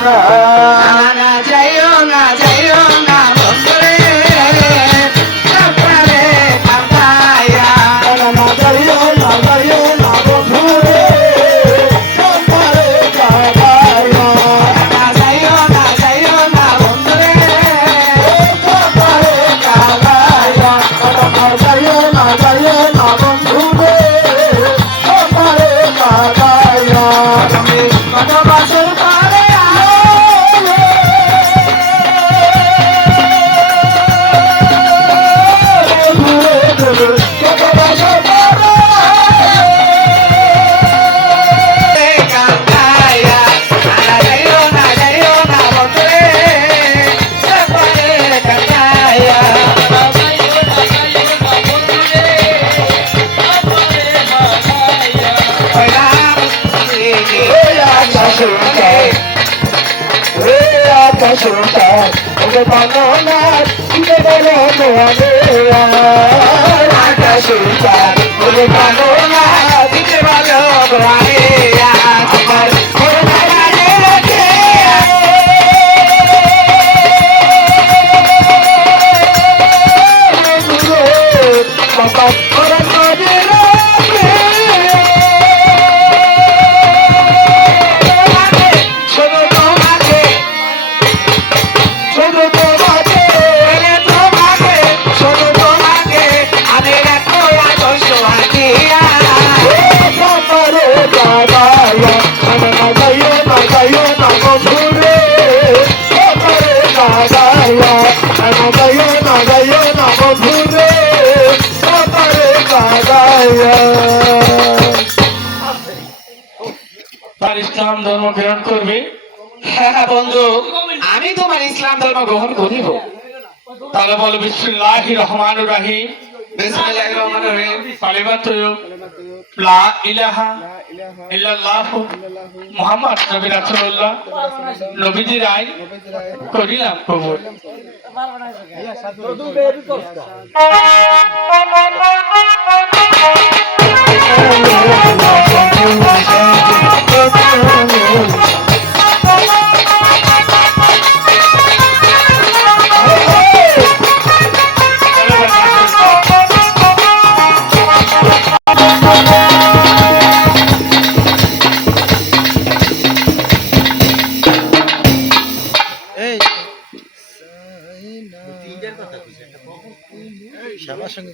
না যাইও না যাইও না বন্ধুরে সকালে কাঁদাইয়া না যাইও না বন্ধুরে সকালে কাঁদাইয়া না যাইও না বন্ধুরে সকালে কাঁদাইয়া না যাইও না বন্ধুরে সকালে কাঁদাইয়া তুমি কত বছর পরে কাঁদাইয়া না যাইও না বন্ধুরে সকালে কাঁদাইয়া তার ইসলাম ধর্ম গ্রহণ করবে। হ্যাঁ বন্ধু, আমি তোমার ইসলাম ধর্ম গ্রহণ করিব। তাহলে বলো বিসমিল্লাহির রহমানির রহিম। বিসমিল্লাহির রহমানির রহিম। কালিমাতু লা ইলাহা ইল্লাল্লাহু মুহাম্মদ নবী রাসূলুল্লাহ নবীজির আইন করিলাম কবুল। শ্যামার সঙ্গে